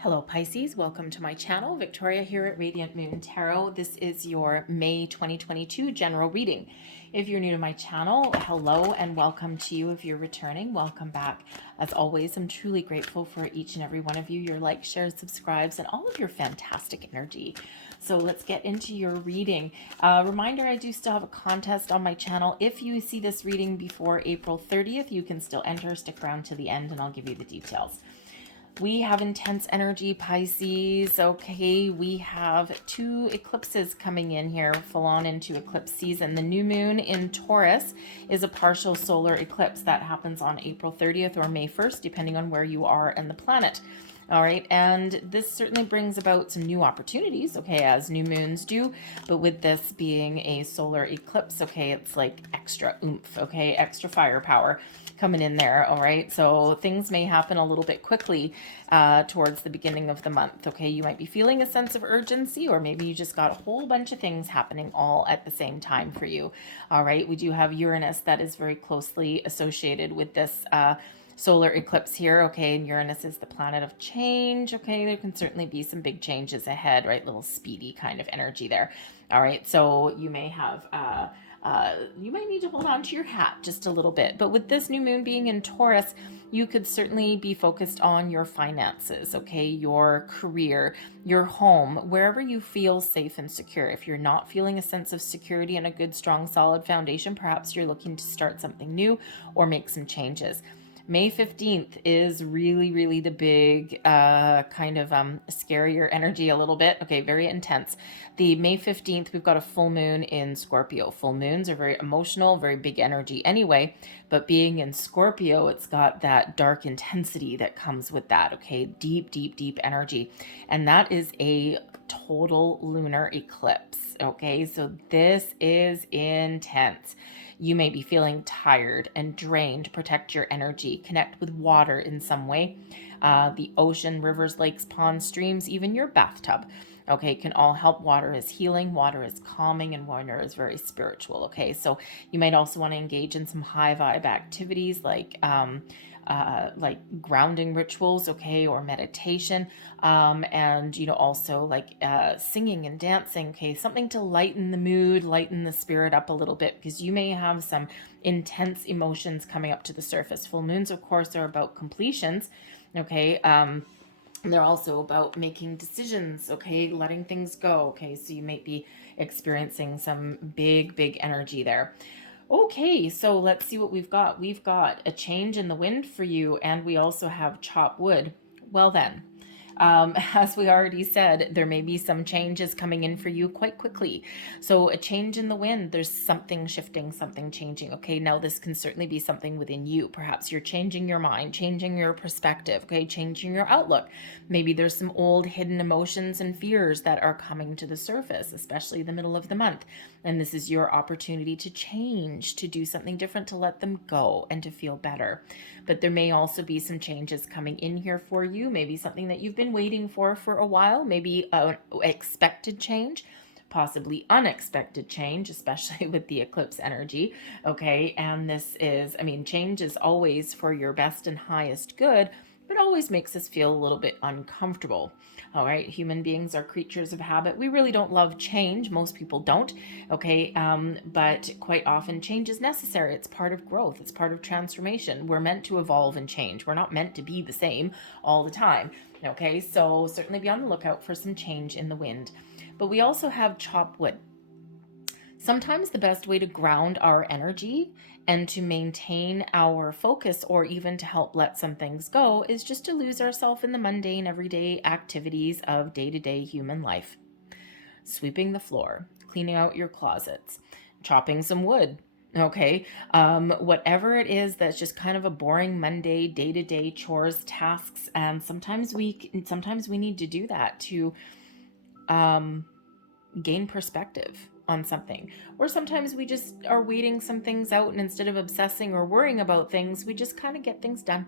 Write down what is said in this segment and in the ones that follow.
Hello Pisces, welcome to my channel. Victoria here at Radiant Moon Tarot. This is your May 2022 general reading. If you're new to my channel, hello and welcome to you. If you're returning, welcome back. As always, I'm truly grateful for each and every one of you, your likes, shares, subscribes, and all of your fantastic energy. So let's get into your reading. Reminder, I do still have a contest on my channel. If you see this reading before April 30th, you can still enter. Stick around to the end and I'll give you the details. We have intense energy, Pisces. Okay, we have two eclipses coming in here, full on into eclipse season. The new moon in Taurus is a partial solar eclipse that happens on April 30th or May 1st, depending on where you are and the planet. All right, and this certainly brings about some new opportunities, okay, as new moons do, but with this being a solar eclipse, okay, it's like extra oomph, okay, extra firepower coming in there, all right? So things may happen a little bit quickly towards the beginning of the month, okay? You might be feeling a sense of urgency, or maybe you just got a whole bunch of things happening all at the same time for you, all right? We do have Uranus that is very closely associated with this solar eclipse here, okay, and Uranus is the planet of change, okay, there can certainly be some big changes ahead, right, little speedy kind of energy there, all right, so you may have, you might need to hold on to your hat just a little bit, but with this new moon being in Taurus, you could certainly be focused on your finances, okay, your career, your home, wherever you feel safe and secure. If you're not feeling a sense of security and a good, strong, solid foundation, perhaps you're looking to start something new or make some changes. May 15th is really the big kind of scarier energy a little bit. Okay, very intense. The May 15th, we've got a full moon in Scorpio. Full moons are very emotional, very big energy anyway, but being in Scorpio, it's got that dark intensity that comes with that, okay? Deep energy. And that is a total lunar eclipse, okay? So this is intense. You may be feeling tired and drained. Protect your energy. Connect with water in some way. The ocean, rivers, lakes, ponds, streams, even your bathtub, okay, can all help. Water is healing, water is calming, and water is very spiritual, okay? So you might also want to engage in some high vibe activities like grounding rituals, okay, or meditation, and also like singing and dancing, okay, something to lighten the mood, lighten the spirit up a little bit, because you may have some intense emotions coming up to the surface. Full moons, of course, are about completions, okay. They're also about making decisions, okay, letting things go, okay, so you might be experiencing some big energy there. Okay, so let's see what we've got. We've got a change in the wind for you, and we also have chop wood. Well then, as we already said, there may be some changes coming in for you quite quickly. So a change in the wind, there's something shifting, something changing. Okay, now this can certainly be something within you. Perhaps you're changing your mind, changing your perspective, okay, changing your outlook. Maybe there's some old hidden emotions and fears that are coming to the surface, especially the middle of the month. And this is your opportunity to change, to do something different, to let them go and to feel better. But there may also be some changes coming in here for you. Maybe something that you've been waiting for a while, maybe an expected change, possibly unexpected change, especially with the eclipse energy, okay? And this is, I mean, change is always for your best and highest good, but always makes us feel a little bit uncomfortable. All right, human beings are creatures of habit. We really don't love change. Most people don't, okay? But quite often change is necessary. It's part of growth. It's part of transformation. We're meant to evolve and change. We're not meant to be the same all the time, okay? So certainly be on the lookout for some change in the wind. But we also have chop wood. Sometimes the best way to ground our energy and to maintain our focus, or even to help let some things go, is just to lose ourselves in the mundane, everyday activities of day-to-day human life. Sweeping the floor, cleaning out your closets, chopping some wood, okay, whatever it is that's just kind of a boring Monday, day-to-day chores, tasks, and sometimes we need to do that to gain perspective on something. Or sometimes we just are waiting some things out, and instead of obsessing or worrying about things, we just kind of get things done.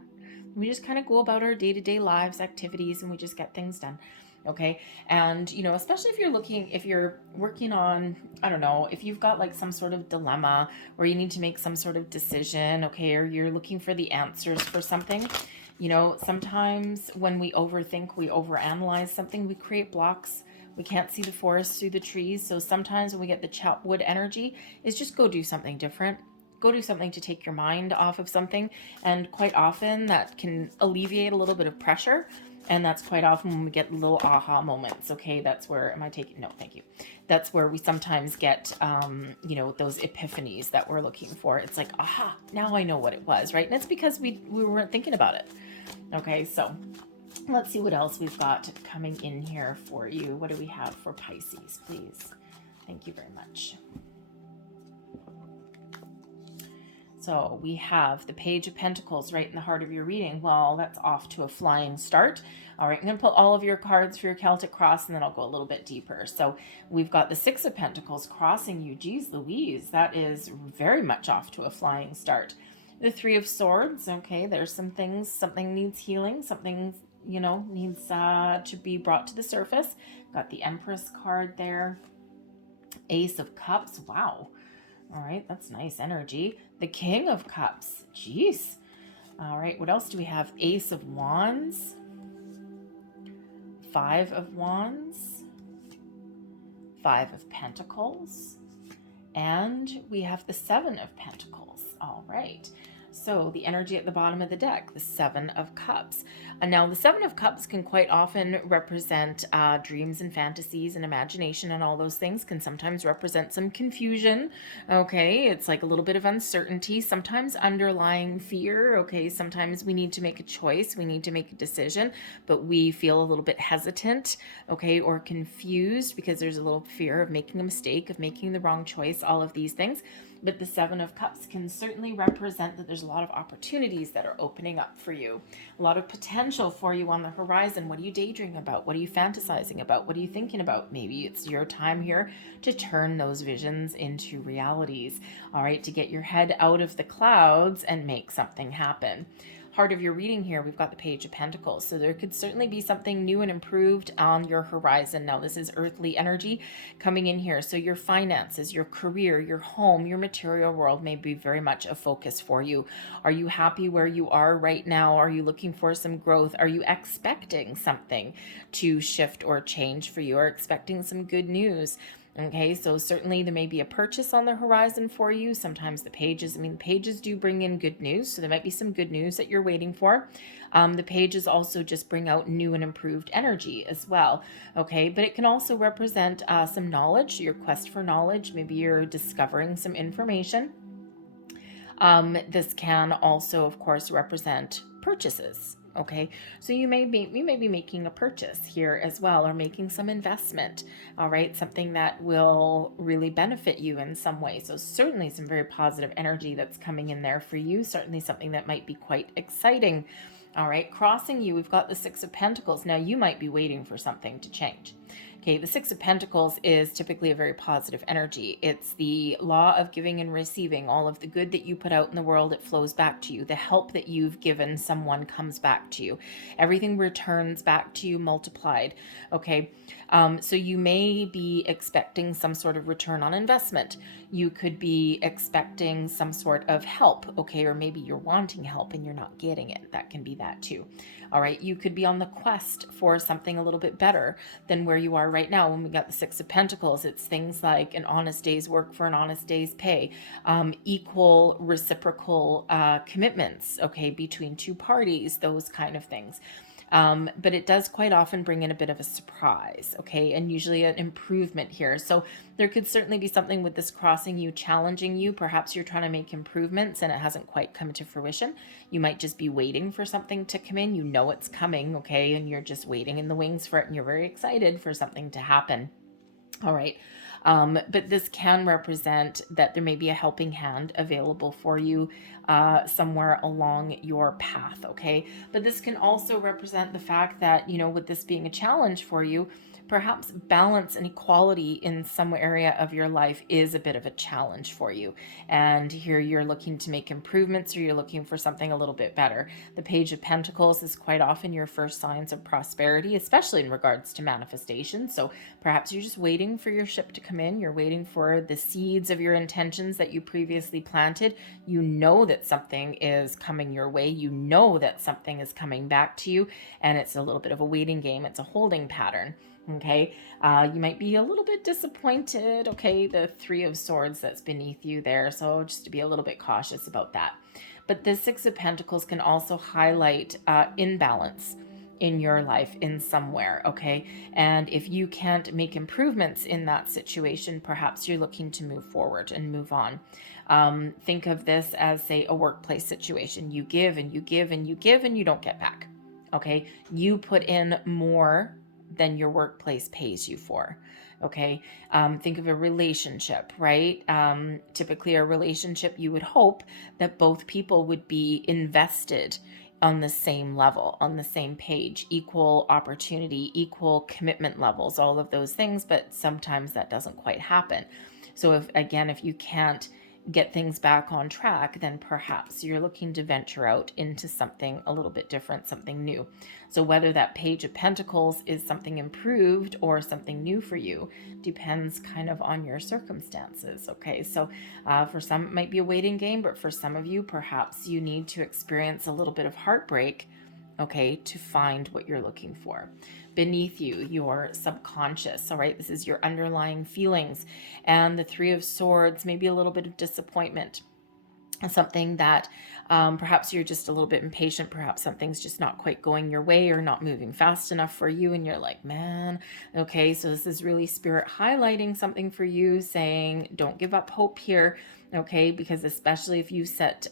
We just kind of go about our day-to-day lives, activities, and we just get things done. Okay. And, especially if you're working on, I don't know, if you've got like some sort of dilemma where you need to make some sort of decision, okay, or you're looking for the answers for something, You know, sometimes when we overthink, we overanalyze something, we create blocks. We can't see the forest through the trees. So sometimes when we get the chop wood energy, is just go do something different. Go do something to take your mind off of something. And quite often that can alleviate a little bit of pressure. And that's quite often when we get little aha moments. Okay, that's where, am I taking, no, thank you. That's where we sometimes get, you know, those epiphanies that we're looking for. It's like, aha, now I know what it was, right? And it's because we weren't thinking about it. Okay, so let's see what else we've got coming in here for you. What do we have for Pisces, please? Thank you very much. So we have the Page of Pentacles right in the heart of your reading. Well, that's off to a flying start. All right, I'm going to pull all of your cards for your Celtic Cross, and then I'll go a little bit deeper. So we've got the Six of Pentacles crossing you. Geez Louise, that is very much off to a flying start. The Three of Swords, okay, there's some things, something needs healing, something, you know, needs to be brought to the surface. Got the Empress card there. Ace of Cups, wow. All right, that's nice energy. The King of Cups, jeez. All right, what else do we have? Ace of Wands. Five of Wands. Five of Pentacles. And we have the Seven of Pentacles. All right. So the energy at the bottom of the deck, the Seven of Cups. And now the Seven of Cups can quite often represent dreams and fantasies and imagination, and all those things can sometimes represent some confusion. Okay, it's like a little bit of uncertainty, sometimes underlying fear. Okay, sometimes we need to make a choice, we need to make a decision, but we feel a little bit hesitant, okay, or confused because there's a little fear of making a mistake, of making the wrong choice, all of these things. But the Seven of Cups can certainly represent that there's a lot of opportunities that are opening up for you, a lot of potential for you on the horizon. What are you daydreaming about? What are you fantasizing about? What are you thinking about? Maybe it's your time here to turn those visions into realities, all right, to get your head out of the clouds and make something happen. Heart of your reading here, we've got the Page of Pentacles. So there could certainly be something new and improved on your horizon. Now, this is earthly energy coming in here. So your finances, your career, your home, your material world may be very much a focus for you. Are you happy where you are right now? Are you looking for some growth? Are you expecting something to shift or change for you? Or expecting some good news? Okay, so certainly there may be a purchase on the horizon for you. Sometimes the pages, the pages do bring in good news. So there might be some good news that you're waiting for. The pages also just bring out new and improved energy as well. Okay, but it can also represent some knowledge, your quest for knowledge. Maybe you're discovering some information. This can also, of course, represent purchases. Okay, so you may be making a purchase here as well, or making some investment. All right, something that will really benefit you in some way. So certainly some very positive energy that's coming in there for you. Certainly something that might be quite exciting. All right, crossing you, we've got the Six of Pentacles. Now you might be waiting for something to change. Okay, the Six of Pentacles is typically a very positive energy. It's the law of giving and receiving. All of the good that you put out in the world, it flows back to you. The help that you've given someone comes back to you. Everything returns back to you multiplied. Okay, so you may be expecting some sort of return on investment. You could be expecting some sort of help, okay, or maybe you're wanting help and you're not getting it. That can be that too. All right, you could be on the quest for something a little bit better than where you are right now. When we got the Six of Pentacles, it's things like an honest day's work for an honest day's pay, equal reciprocal commitments, okay, between two parties, those kind of things. But it does quite often bring in a bit of a surprise, okay, and usually an improvement here. So there could certainly be something with this crossing you, challenging you. Perhaps you're trying to make improvements and it hasn't quite come to fruition. You might just be waiting for something to come in. You know it's coming, okay, and you're just waiting in the wings for it, and you're very excited for something to happen. All right. But this can represent that there may be a helping hand available for you somewhere along your path, okay? But this can also represent the fact that, you know, with this being a challenge for you, perhaps balance and equality in some area of your life is a bit of a challenge for you. And here you're looking to make improvements, or you're looking for something a little bit better. The Page of Pentacles is quite often your first signs of prosperity, especially in regards to manifestation. So perhaps you're just waiting for your ship to come in. You're waiting for the seeds of your intentions that you previously planted. You know that something is coming your way. You know that something is coming back to you, and it's a little bit of a waiting game. It's a holding pattern. Okay, you might be a little bit disappointed. Okay, the Three of Swords that's beneath you there. So just to be a little bit cautious about that. But the Six of Pentacles can also highlight imbalance in your life in somewhere, okay? And if you can't make improvements in that situation, perhaps you're looking to move forward and move on. Think of this as, say, a workplace situation. You give and you give and you give and you don't get back, okay? You put in more than your workplace pays you for. Okay. Think of a relationship, right? Typically a relationship, you would hope that both people would be invested on the same level, on the same page, equal opportunity, equal commitment levels, all of those things, but sometimes that doesn't quite happen. So if you can't get things back on track, then perhaps you're looking to venture out into something a little bit different, something new. So whether that Page of Pentacles is something improved or something new for you depends kind of on your circumstances. Okay, so for some it might be a waiting game, but for some of you, perhaps you need to experience a little bit of heartbreak, okay, to find what you're looking for. Beneath you, your subconscious, all right? This is your underlying feelings. And the Three of Swords, maybe a little bit of disappointment. Something that perhaps you're just a little bit impatient, perhaps something's just not quite going your way or not moving fast enough for you, and you're like, man, okay, so this is really Spirit highlighting something for you, saying don't give up hope here, okay, because especially if you set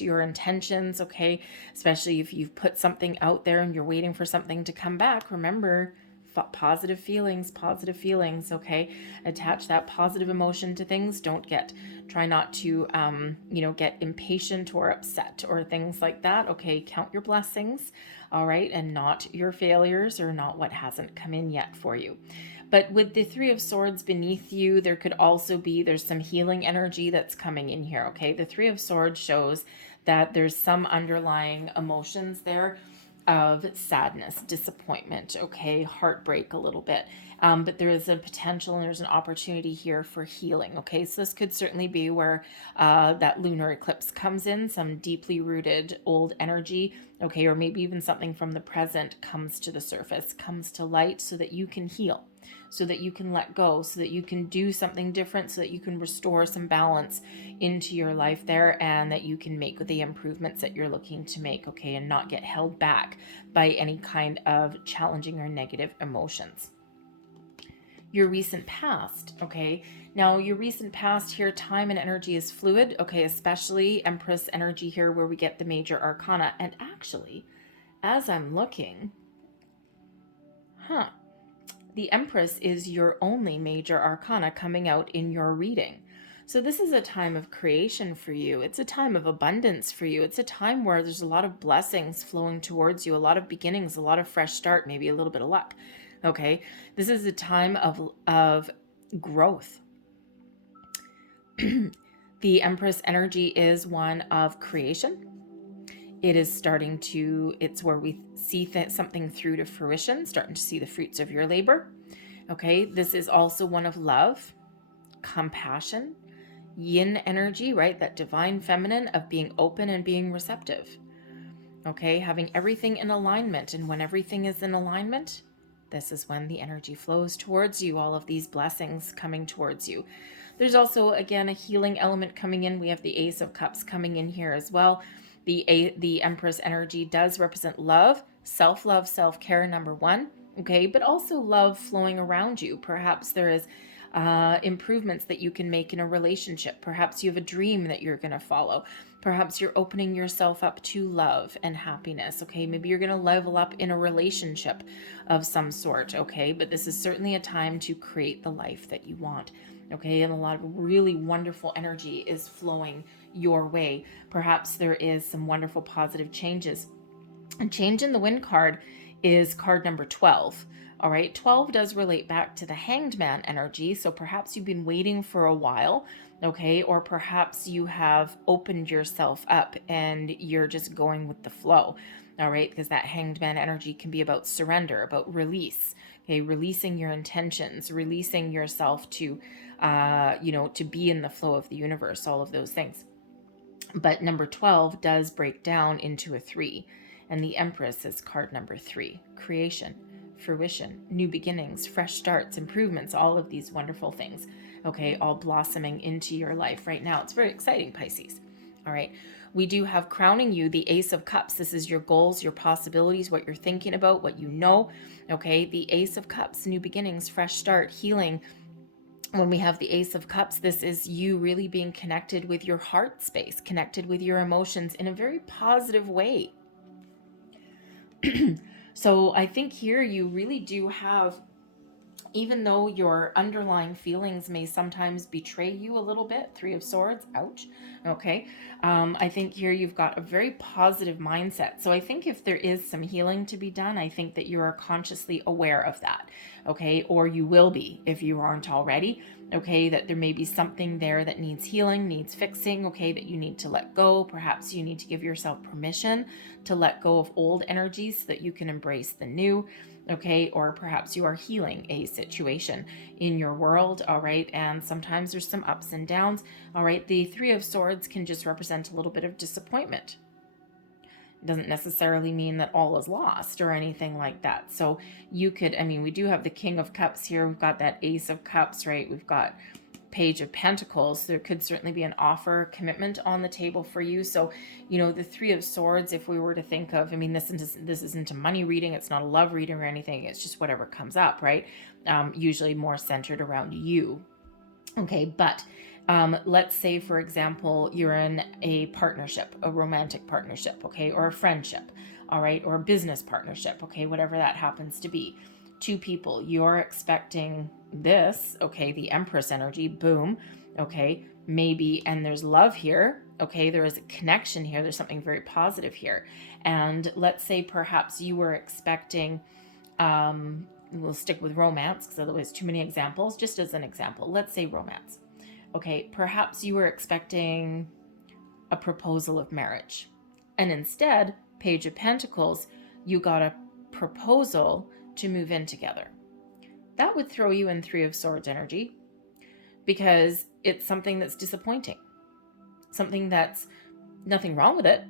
your intentions, okay, especially if you've put something out there and you're waiting for something to come back, remember, positive feelings, okay? Attach that positive emotion to things. Try not to, get impatient or upset or things like that, okay? Count your blessings, all right? And not your failures or not what hasn't come in yet for you. But with the Three of Swords beneath you, there's some healing energy that's coming in here, okay? The Three of Swords shows that there's some underlying emotions there of sadness, disappointment, okay, heartbreak a little bit. But there is a potential and there's an opportunity here for healing, okay? So this could certainly be where that lunar eclipse comes in, some deeply rooted old energy, okay, or maybe even something from the present comes to the surface, comes to light so that you can heal, so that you can let go, so that you can do something different, so that you can restore some balance into your life there, and that you can make the improvements that you're looking to make, okay, and not get held back by any kind of challenging or negative emotions. Your recent past, okay, now your recent past here, time and energy is fluid, okay, especially Empress energy here where we get the major arcana. And actually, as I'm looking, the Empress is your only major arcana coming out in your reading. So this is a time of creation for you. It's a time of abundance for you. It's a time where there's a lot of blessings flowing towards you, a lot of beginnings, a lot of fresh start, maybe a little bit of luck. Okay, this is a time of growth. The Empress energy is one of creation. It is it's where we see something through to fruition, starting to see the fruits of your labor. Okay, this is also one of love, compassion, yin energy, right? That divine feminine of being open and being receptive. Okay, having everything in alignment. And when everything is in alignment, this is when the energy flows towards you, all of these blessings coming towards you. There's also, again, a healing element coming in. We have the Ace of Cups coming in here as well. The Empress energy does represent love, self-love, self-care, number one, okay, but also love flowing around you. Perhaps there is improvements that you can make in a relationship. Perhaps you have a dream that you're going to follow. Perhaps you're opening yourself up to love and happiness, okay? Maybe you're going to level up in a relationship of some sort, okay? But this is certainly a time to create the life that you want, okay? And a lot of really wonderful energy is flowing your way. Perhaps there is some wonderful positive changes. And change in the wind card is card number 12. All right, 12 does relate back to the Hanged Man energy. So perhaps you've been waiting for a while, okay? Or perhaps you have opened yourself up and you're just going with the flow, all right? Because that Hanged Man energy can be about surrender, about release, Okay, releasing your intentions, releasing yourself to, to be in the flow of the universe, all of those things. But number 12 does break down into a 3. And the Empress is card number 3. Creation, fruition, new beginnings, fresh starts, improvements, all of these wonderful things. Okay, all blossoming into your life right now. It's very exciting, Pisces. All right. We do have crowning you the Ace of Cups. This is your goals, your possibilities, what you're thinking about, what you know. Okay, the Ace of Cups, new beginnings, fresh start, healing. When we have the Ace of Cups, this is you really being connected with your heart space, connected with your emotions in a very positive way. So I think here you really do have, even though your underlying feelings may sometimes betray you a little bit, 3 of Swords, ouch, okay, I think here you've got a very positive mindset. So I think if there is some healing to be done, I think that you are consciously aware of that, okay, or you will be if you aren't already, okay, that there may be something there that needs healing, needs fixing, okay, that you need to let go. Perhaps you need to give yourself permission to let go of old energies so that you can embrace the new, okay, or perhaps you are healing a situation in your world, all right, and sometimes there's some ups and downs, all right. The 3 of Swords can just represent a little bit of disappointment. It doesn't necessarily mean that all is lost or anything like that. So you could, we do have the King of Cups here, we've got that Ace of Cups, right, we've got Page of Pentacles. There could certainly be an offer, commitment on the table for you. So, the 3 of Swords, if we were to think of, this isn't a money reading, it's not a love reading or anything, it's just whatever comes up, right? Usually more centered around you. Okay, but let's say, for example, you're in a partnership, a romantic partnership, okay, or a friendship, all right, or a business partnership, okay, whatever that happens to be. 2 people, you're expecting this, okay, the Empress energy, boom, okay, maybe, and there's love here, okay, there is a connection here, there's something very positive here. And let's say perhaps you were expecting, we'll stick with romance because otherwise too many examples, just as an example, let's say romance. Okay, perhaps you were expecting a proposal of marriage, and instead, Page of Pentacles, you got a proposal to move in together. That would throw you in 3 of Swords energy because it's something that's disappointing. Something that's nothing wrong with it,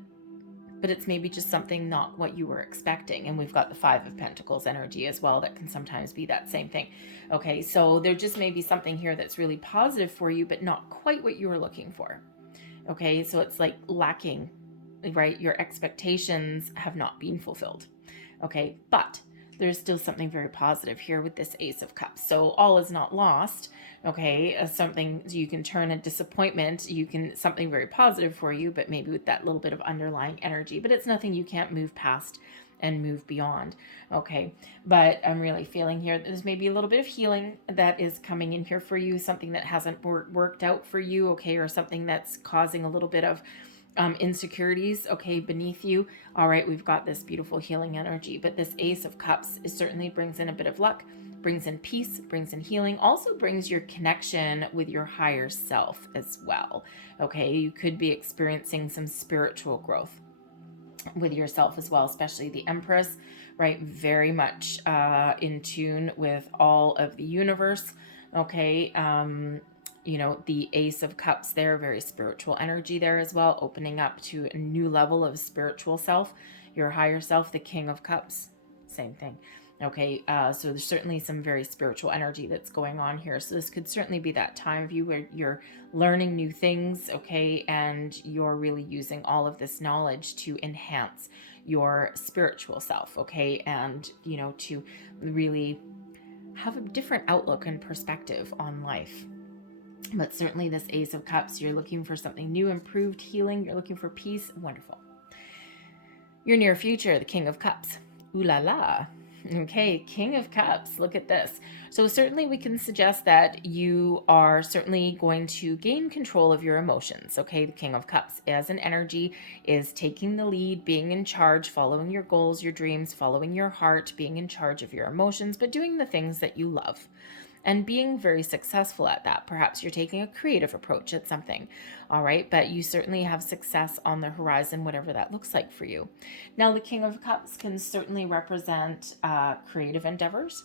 but it's maybe just something not what you were expecting. And we've got the 5 of Pentacles energy as well that can sometimes be that same thing. Okay, so there just may be something here that's really positive for you, but not quite what you were looking for. Okay, so it's like lacking, right? Your expectations have not been fulfilled. Okay, but there's still something very positive here with this Ace of Cups. So all is not lost, okay? Something you can turn a disappointment, something very positive for you, but maybe with that little bit of underlying energy, but it's nothing you can't move past and move beyond, okay? But I'm really feeling here that there's maybe a little bit of healing that is coming in here for you, something that hasn't worked out for you, okay? Or something that's causing a little bit of insecurities, okay, beneath you. All right, we've got this beautiful healing energy, but this Ace of Cups certainly brings in a bit of luck, brings in peace, brings in healing, also brings your connection with your higher self as well. Okay, you could be experiencing some spiritual growth with yourself as well, especially the Empress, right? Very much in tune with all of the universe, okay? The Ace of Cups there, very spiritual energy there as well, opening up to a new level of spiritual self, your higher self. The King of Cups, same thing. Okay, so there's certainly some very spiritual energy that's going on here. So this could certainly be that time of you where you're learning new things, okay, and you're really using all of this knowledge to enhance your spiritual self, okay, and, to really have a different outlook and perspective on life. But certainly this Ace of Cups, you're looking for something new, improved, healing. You're looking for peace. Wonderful. Your near future, the King of Cups. Ooh la la. Okay, King of Cups. Look at this. So certainly we can suggest that you are certainly going to gain control of your emotions. Okay, the King of Cups as an energy is taking the lead, being in charge, following your goals, your dreams, following your heart, being in charge of your emotions, but doing the things that you love and being very successful at that. Perhaps you're taking a creative approach at something, all right? But you certainly have success on the horizon, whatever that looks like for you. Now, the King of Cups can certainly represent creative endeavors,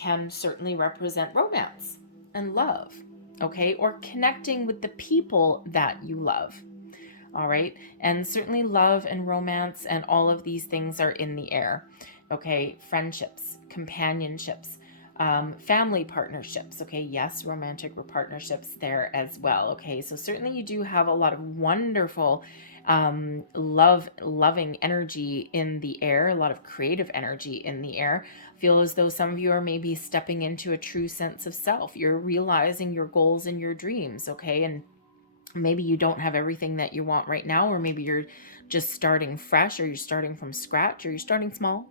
can certainly represent romance and love, okay, or connecting with the people that you love. All right. And certainly love and romance and all of these things are in the air. Okay. Friendships, companionships, family partnerships. Okay. Yes. Romantic partnerships there as well. Okay. So certainly you do have a lot of wonderful loving energy in the air, a lot of creative energy in the air. Feel as though some of you are maybe stepping into a true sense of self. You're realizing your goals and your dreams. Okay. And maybe you don't have everything that you want right now, or maybe you're just starting fresh, or you're starting from scratch, or you're starting small.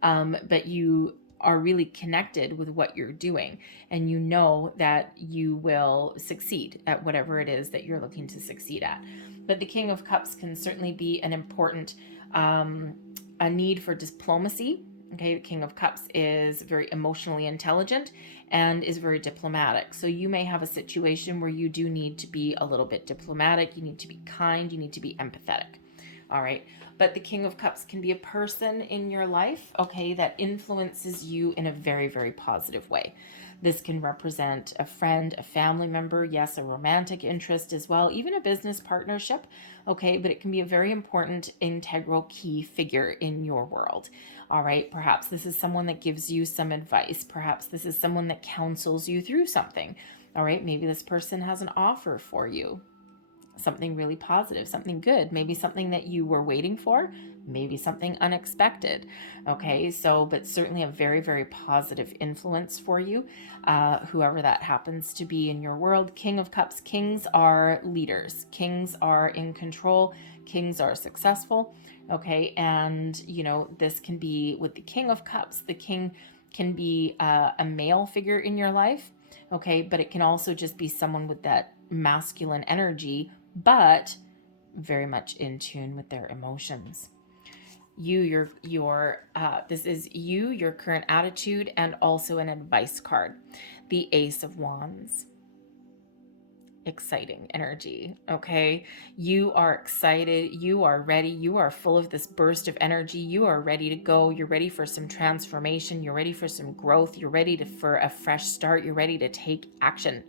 But you are really connected with what you're doing, and you know that you will succeed at whatever it is that you're looking to succeed at. But the King of Cups can certainly be an important a need for diplomacy. Okay, the King of Cups is very emotionally intelligent and is very diplomatic. So you may have a situation where you do need to be a little bit diplomatic. You need to be kind. You need to be empathetic. All right. But the King of Cups can be a person in your life, okay, that influences you in a very, very positive way. This can represent a friend, a family member, yes, a romantic interest as well, even a business partnership, okay, but it can be a very important, integral, key figure in your world. All right, perhaps this is someone that gives you some advice. Perhaps this is someone that counsels you through something. All right, maybe this person has an offer for you. Something really positive, something good, maybe something that you were waiting for, maybe something unexpected. Okay, so, but certainly a very, very positive influence for you, whoever that happens to be in your world. King of Cups, kings are leaders, kings are in control, kings are successful. Okay, and you know, this can be with the King of Cups. The king can be a male figure in your life. Okay, but it can also just be someone with that masculine energy, but very much in tune with their emotions. This is you, your current attitude, and also an advice card. The Ace of Wands. Exciting energy. Okay, you are excited, you are ready, you are full of this burst of energy, you are ready to go, you're ready for some transformation, you're ready for some growth, you're ready for a fresh start, you're ready to take action.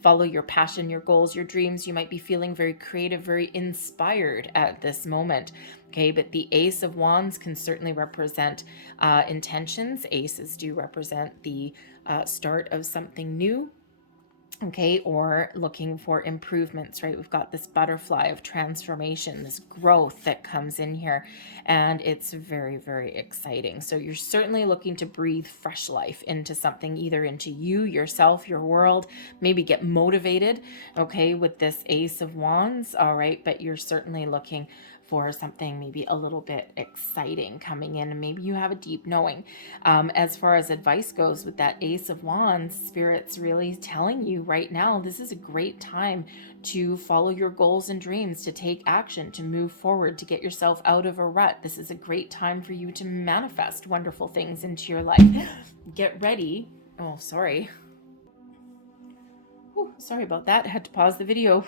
Follow your passion, your goals, your dreams. You might be feeling very creative, very inspired at this moment. Okay, but the Ace of Wands can certainly represent intentions. Aces do represent the start of something new. Okay, or looking for improvements, right? We've got this butterfly of transformation, this growth that comes in here, and it's very, very exciting. So you're certainly looking to breathe fresh life into something, either into you, yourself, your world, maybe get motivated, okay, with this Ace of Wands, all right? But you're certainly looking for something maybe a little bit exciting coming in, and maybe you have a deep knowing. As far as advice goes with that Ace of Wands, Spirit's really telling you right now, this is a great time to follow your goals and dreams, to take action, to move forward, to get yourself out of a rut. This is a great time for you to manifest wonderful things into your life. Get ready. Oh, sorry. Sorry about that. I had to pause the video.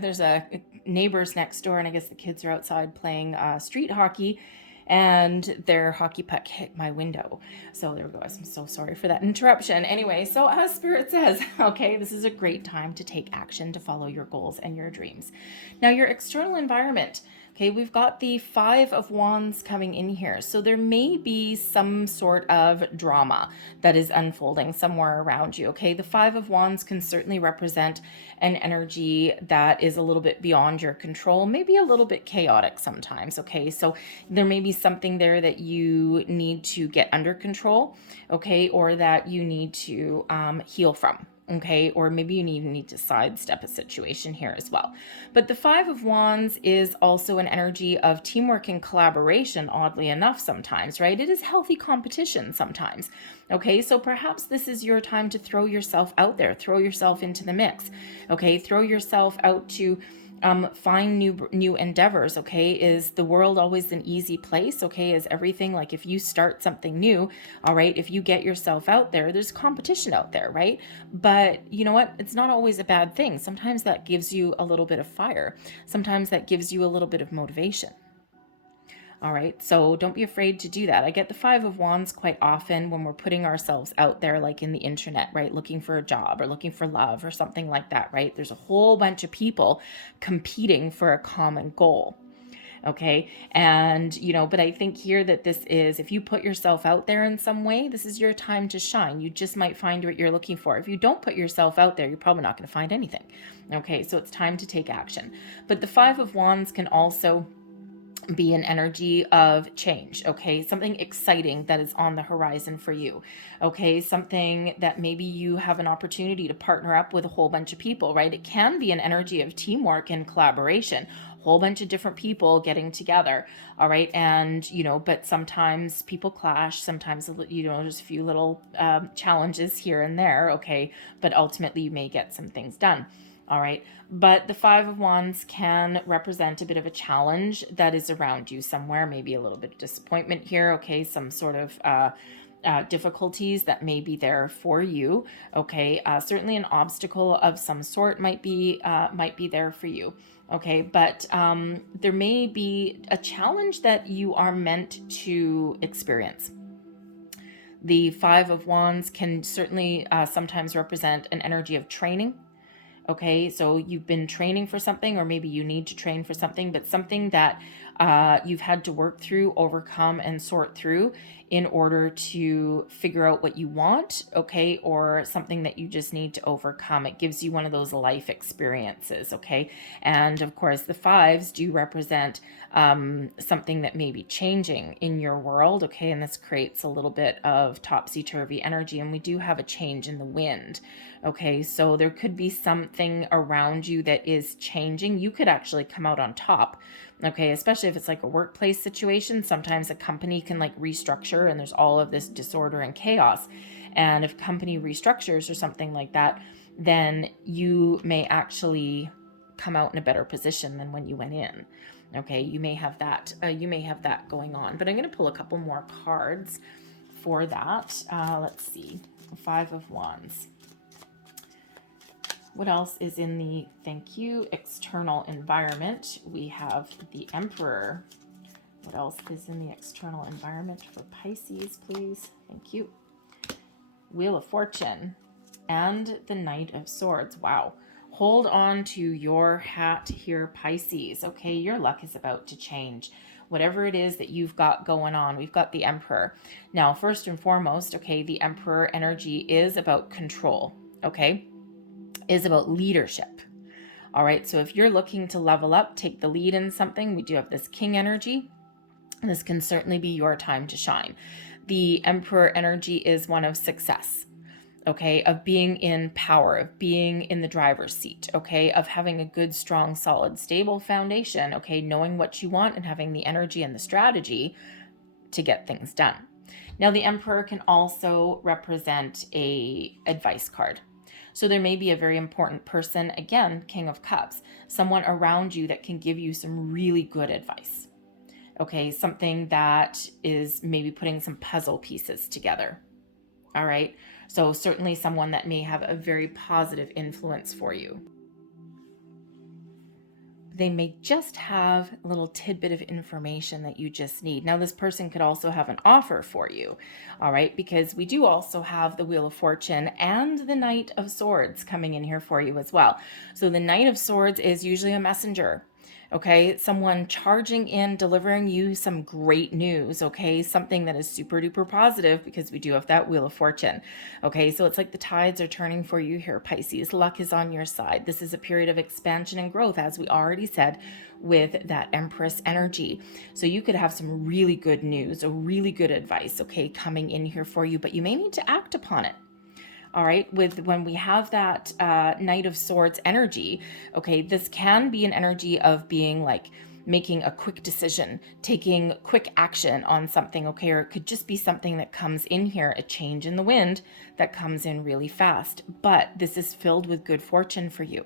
There's a neighbors next door, and I guess the kids are outside playing street hockey, and their hockey puck hit my window. So there we go. I'm so sorry for that interruption. Anyway, so as Spirit says, okay, this is a great time to take action, to follow your goals and your dreams. Now, your external environment. Okay, we've got the Five of Wands coming in here. So there may be some sort of drama that is unfolding somewhere around you. Okay, the Five of Wands can certainly represent an energy that is a little bit beyond your control, maybe a little bit chaotic sometimes. Okay, so there may be something there that you need to get under control, okay, or that you need to heal from. Okay, or maybe you even need to sidestep a situation here as well. But the Five of Wands is also an energy of teamwork and collaboration, oddly enough, sometimes, right? It is healthy competition sometimes. Okay, so perhaps this is your time to throw yourself out there, throw yourself into the mix. Okay, throw yourself out to find new endeavors. Okay, is the world always an easy place? Okay, is everything like, if you start something new, all right, if you get yourself out there, there's competition out there, right? But you know what, it's not always a bad thing. Sometimes that gives you a little bit of fire. Sometimes that gives you a little bit of motivation. All right, so don't be afraid to do that. I get the Five of Wands quite often when we're putting ourselves out there, like in the internet, right? Looking for a job or looking for love or something like that, right? There's a whole bunch of people competing for a common goal. Okay. And, but I think here that this is, if you put yourself out there in some way, this is your time to shine. You just might find what you're looking for. If you don't put yourself out there, you're probably not going to find anything. Okay. So it's time to take action. But the Five of Wands can also be an energy of change, okay? Something exciting that is on the horizon for you, okay? Something that maybe you have an opportunity to partner up with a whole bunch of people, right? It can be an energy of teamwork and collaboration, a whole bunch of different people getting together, all right? And, but sometimes people clash, sometimes, there's a few little challenges here and there, okay? But ultimately you may get some things done. All right. But the Five of Wands can represent a bit of a challenge that is around you somewhere, maybe a little bit of disappointment here. Okay. Some sort of difficulties that may be there for you. Okay. Certainly an obstacle of some sort might be there for you. Okay. But there may be a challenge that you are meant to experience. The Five of Wands can certainly sometimes represent an energy of training. Okay, so you've been training for something, or maybe you need to train for something, but something that you've had to work through, overcome, and sort through in order to figure out what you want, okay, or something that you just need to overcome. It gives you one of those life experiences, okay? And of course, the fives do represent something that may be changing in your world, okay? And this creates a little bit of topsy-turvy energy, and we do have a change in the wind, okay? So there could be something around you that is changing. You could actually come out on top, okay? Especially if it's like a workplace situation. Sometimes a company can like restructure and there's all of this disorder and chaos. And if company restructures or something like that, then you may actually come out in a better position than when you went in. Okay, you may have that. Going on. But I'm going to pull a couple more cards for that. Let's see. Five of Wands. What else is in the, thank you, external environment? We have the Emperor. What else is in the external environment for Pisces, please? Thank you. Wheel of Fortune and the Knight of Swords. Wow. Hold on to your hat here, Pisces. Okay, your luck is about to change. Whatever it is that you've got going on, we've got the Emperor. Now, first and foremost, okay, the Emperor energy is about control, okay? Is about leadership. All right, so if you're looking to level up, take the lead in something, we do have this King energy. This can certainly be your time to shine. The Emperor energy is one of success, okay, of being in power, of being in the driver's seat, okay, of having a good, strong, solid, stable foundation, okay, knowing what you want and having the energy and the strategy to get things done. Now, the Emperor can also represent a advice card. So there may be a very important person, again, King of Cups, someone around you that can give you some really good advice. Okay, something that is maybe putting some puzzle pieces together. All right, so certainly someone that may have a very positive influence for you. They may just have a little tidbit of information that you just need. Now, this person could also have an offer for you, all right, because we do also have the Wheel of Fortune and the Knight of Swords coming in here for you as well. So the Knight of Swords is usually a messenger, okay, someone charging in, delivering you some great news, okay, something that is super duper positive because we do have that Wheel of Fortune, okay, so it's like the tides are turning for you here, Pisces. Luck is on your side. This is a period of expansion and growth, as we already said, with that Empress energy. So you could have some really good news or really good advice, okay, coming in here for you, but you may need to act upon it. All right, when we have that Knight of Swords energy, okay, this can be an energy of being like making a quick decision, taking quick action on something, okay, or it could just be something that comes in here, a change in the wind that comes in really fast. But this is filled with good fortune for you.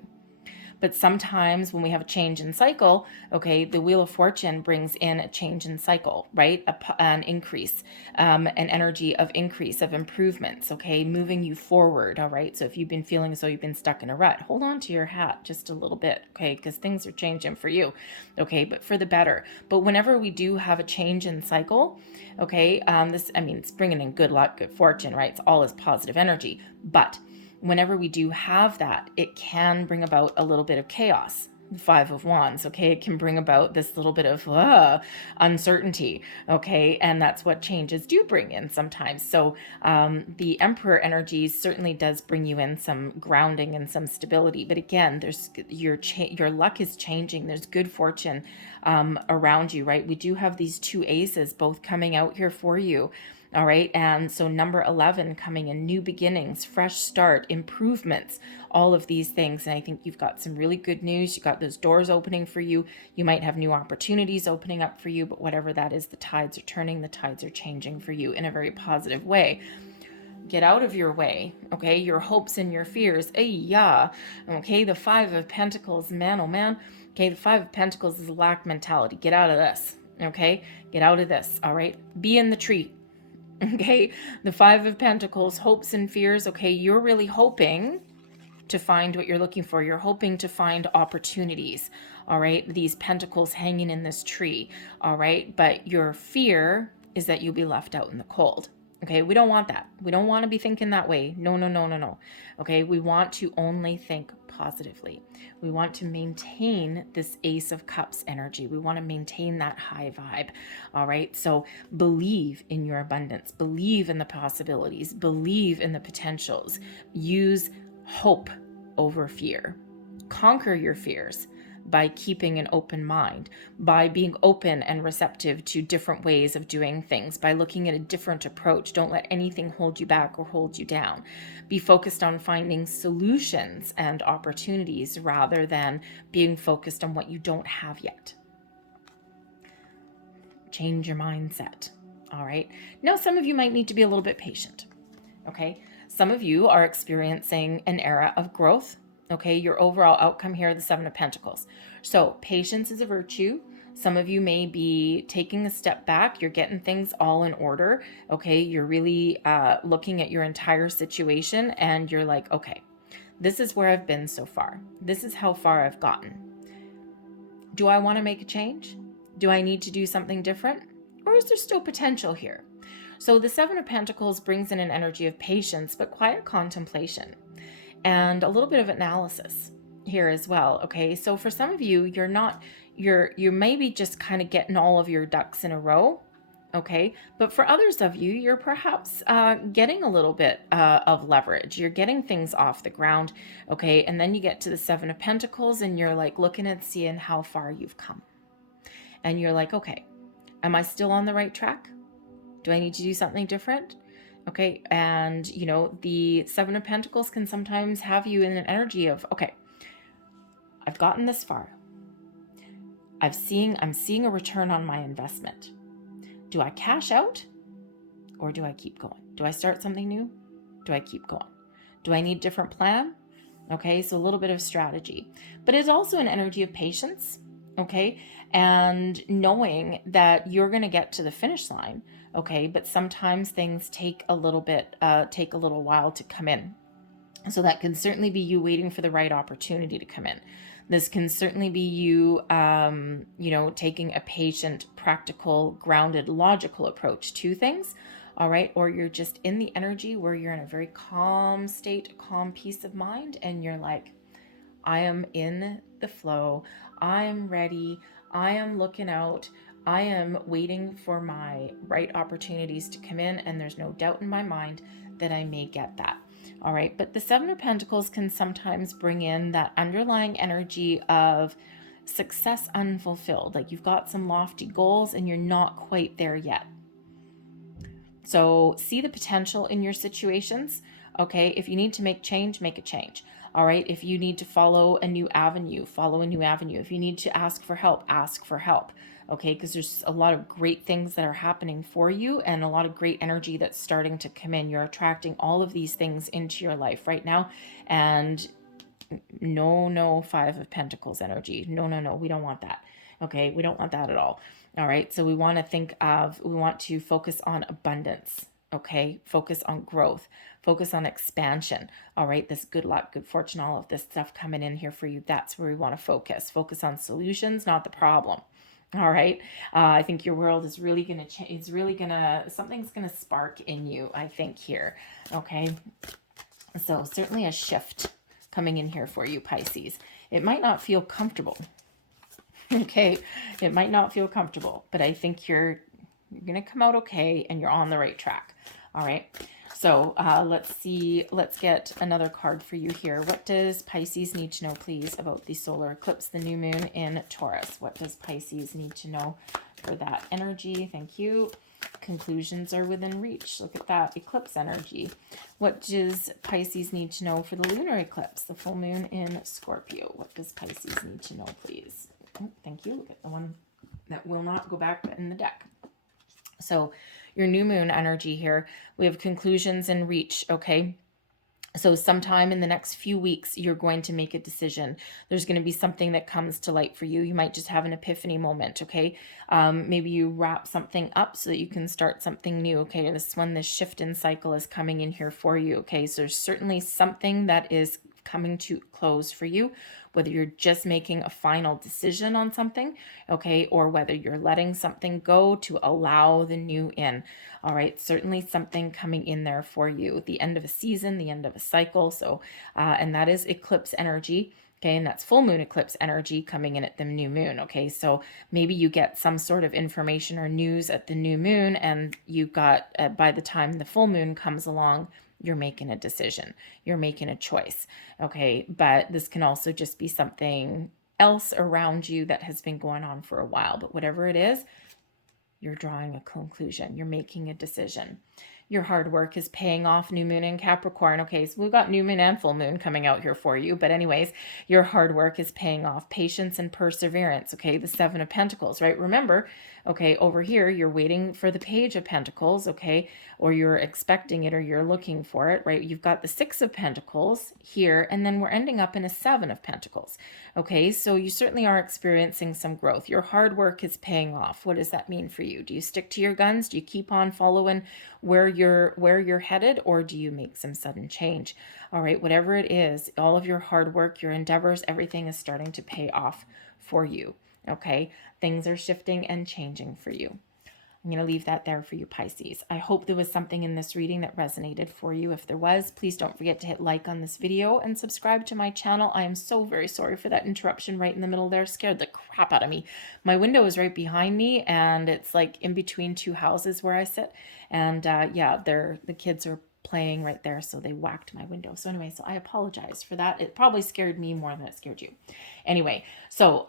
But sometimes when we have a change in cycle, okay, the Wheel of Fortune brings in a change in cycle, right? An increase, an energy of increase, of improvements, okay, moving you forward, all right? So if you've been feeling as though you've been stuck in a rut, hold on to your hat just a little bit, okay, because things are changing for you, okay, but for the better. But whenever we do have a change in cycle, okay, it's bringing in good luck, good fortune, right? It's all is positive energy. But whenever we do have that, it can bring about a little bit of chaos. The Five of Wands, okay, it can bring about this little bit of uncertainty, okay, and that's what changes do bring in sometimes. So the Emperor energy certainly does bring you in some grounding and some stability, but again, there's your luck is changing. There's good fortune around you, right? We do have these two aces both coming out here for you. All right. And so number 11 coming in, new beginnings, fresh start, improvements, all of these things. And I think you've got some really good news. You got those doors opening for you. You might have new opportunities opening up for you, but whatever that is, the tides are turning, the tides are changing for you in a very positive way. Get out of your way, okay? Your hopes and your fears. Okay, the Five of Pentacles, man, oh man. Okay, the Five of Pentacles is a lack mentality. Get out of this, okay? Get out of this, all right? Be in the tree. Okay, the Five of Pentacles, hopes and fears. Okay, you're really hoping to find what you're looking for. You're hoping to find opportunities. All right, these pentacles hanging in this tree. All right, but your fear is that you'll be left out in the cold. Okay, we don't want that. We don't want to be thinking that way. No, no, no, no, no. Okay, we want to only think positively. We want to maintain this Ace of Cups energy. We want to maintain that high vibe. All right, so believe in your abundance, believe in the possibilities, believe in the potentials. Use hope over fear. Conquer your fears by keeping an open mind, by being open and receptive to different ways of doing things, by looking at a different approach. Don't let anything hold you back or hold you down. Be focused on finding solutions and opportunities rather than being focused on what you don't have yet. Change your mindset. All right. Now, some of you might need to be a little bit patient. Okay. Some of you are experiencing an era of growth. Okay, your overall outcome here, the Seven of Pentacles. So patience is a virtue. Some of you may be taking a step back. You're getting things all in order. Okay, you're really looking at your entire situation and you're like, okay, this is where I've been so far. This is how far I've gotten. Do I want to make a change? Do I need to do something different? Or is there still potential here? So the Seven of Pentacles brings in an energy of patience, but quiet contemplation. And a little bit of analysis here as well. Okay, so for some of you, you're maybe just kind of getting all of your ducks in a row. Okay, but for others of you, you're perhaps getting a little bit of leverage. You're getting things off the ground. Okay, and then you get to the Seven of Pentacles and you're like looking and seeing how far you've come. And you're like, okay, am I still on the right track? Do I need to do something different? Okay, and you know, the Seven of Pentacles can sometimes have you in an energy of, okay, I've gotten this far. I'm seeing a return on my investment. Do I cash out or do I keep going? Do I start something new? Do I keep going? Do I need a different plan? Okay, so a little bit of strategy, but it's also an energy of patience. Okay, and knowing that you're going to get to the finish line. Okay, but sometimes things take a little while to come in. So that can certainly be you waiting for the right opportunity to come in. This can certainly be you, taking a patient, practical, grounded, logical approach to things. All right, or you're just in the energy where you're in a very calm state, calm peace of mind, and you're like, I am in the flow. I am ready. I am looking out. I am waiting for my right opportunities to come in, and there's no doubt in my mind that I may get that. All right, but the Seven of Pentacles can sometimes bring in that underlying energy of success unfulfilled. Like you've got some lofty goals and you're not quite there yet. So see the potential in your situations. Okay, if you need to make change, make a change. All right, if you need to follow a new avenue, follow a new avenue. If you need to ask for help, ask for help. Okay, because there's a lot of great things that are happening for you and a lot of great energy that's starting to come in. You're attracting all of these things into your life right now. And No, Five of Pentacles energy. No, we don't want that. Okay, we don't want that at all. All right, so we want to focus on abundance. Okay, focus on growth, focus on expansion. All right, this good luck, good fortune, all of this stuff coming in here for you. That's where we want to focus. Focus on solutions, not the problem. All right. I think your world is really going to change. It's really going to, something's going to spark in you, I think, here. Okay. So certainly a shift coming in here for you, Pisces. It might not feel comfortable. Okay. It might not feel comfortable, but I think you're going to come out okay and you're on the right track. All right. So let's see. Let's get another card for you here. What does Pisces need to know, please, about the solar eclipse, the new moon in Taurus? What does Pisces need to know for that energy? Thank you. Conclusions are within reach. Look at that eclipse energy. What does Pisces need to know for the lunar eclipse, the full moon in Scorpio? What does Pisces need to know, please? Oh, thank you. Look at the one that will not go back in the deck. So your new moon energy here, we have conclusions and reach, okay? So sometime in the next few weeks, you're going to make a decision. There's going to be something that comes to light for you. You might just have an epiphany moment, okay? Maybe you wrap something up so that you can start something new, okay? This one, this shift in cycle is coming in here for you, okay? So there's certainly something that is coming to close for you, whether you're just making a final decision on something, okay, or whether you're letting something go to allow the new in. All right, certainly something coming in there for you. The end of a season, the end of a cycle. So, and that is eclipse energy. Okay, and that's full moon eclipse energy coming in at the new moon. Okay, so maybe you get some sort of information or news at the new moon, and you got, by the time the full moon comes along, you're making a decision, you're making a choice. Okay, but this can also just be something else around you that has been going on for a while. But whatever it is, you're drawing a conclusion, you're making a decision. Your hard work is paying off, new moon in Capricorn. Okay, so we've got new moon and full moon coming out here for you. But anyways, your hard work is paying off, patience and perseverance. Okay, the Seven of Pentacles, right? Remember, okay, over here, you're waiting for the Page of Pentacles, okay, or you're expecting it or you're looking for it, right? You've got the Six of Pentacles here, and then we're ending up in a Seven of Pentacles. Okay, so you certainly are experiencing some growth. Your hard work is paying off. What does that mean for you? Do you stick to your guns? Do you keep on following where you're headed, or do you make some sudden change? All right, whatever it is, all of your hard work, your endeavors, everything is starting to pay off for you. Okay, things are shifting and changing for you. I'm going to leave that there for you, Pisces. I hope there was something in this reading that resonated for you. If there was, please don't forget to hit like on this video and subscribe to my channel. I am so very sorry for that interruption right in the middle there. Scared the crap out of me. My window is right behind me, and it's like in between two houses where I sit. And yeah, the kids are playing right there, so they whacked my window. So anyway, so I apologize for that. It probably scared me more than it scared you. Anyway, so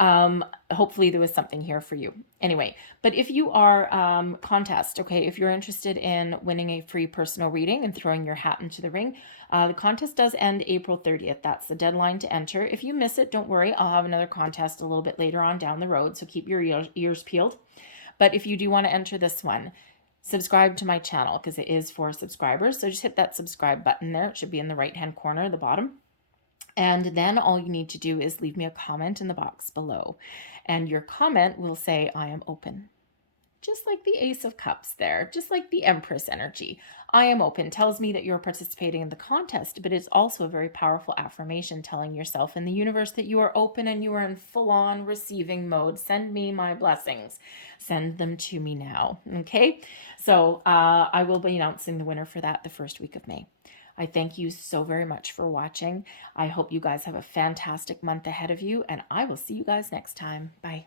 hopefully there was something here for you. Anyway, but if you are contest, okay, if you're interested in winning a free personal reading and throwing your hat into the ring, the contest does end April 30th. That's the deadline to enter. If you miss it, don't worry. I'll have another contest a little bit later on down the road, so keep your ears peeled. But if you do want to enter this one, subscribe to my channel because it is for subscribers. So just hit that subscribe button there. It should be in the right-hand corner at the bottom. And then all you need to do is leave me a comment in the box below. And your comment will say, I am open. Just like the Ace of Cups there, just like the Empress energy. I am open tells me that you're participating in the contest, but it's also a very powerful affirmation telling yourself in the universe that you are open and you are in full-on receiving mode. Send me my blessings. Send them to me now, okay? So I will be announcing the winner for that the first week of May. I thank you so very much for watching. I hope you guys have a fantastic month ahead of you, and I will see you guys next time. Bye.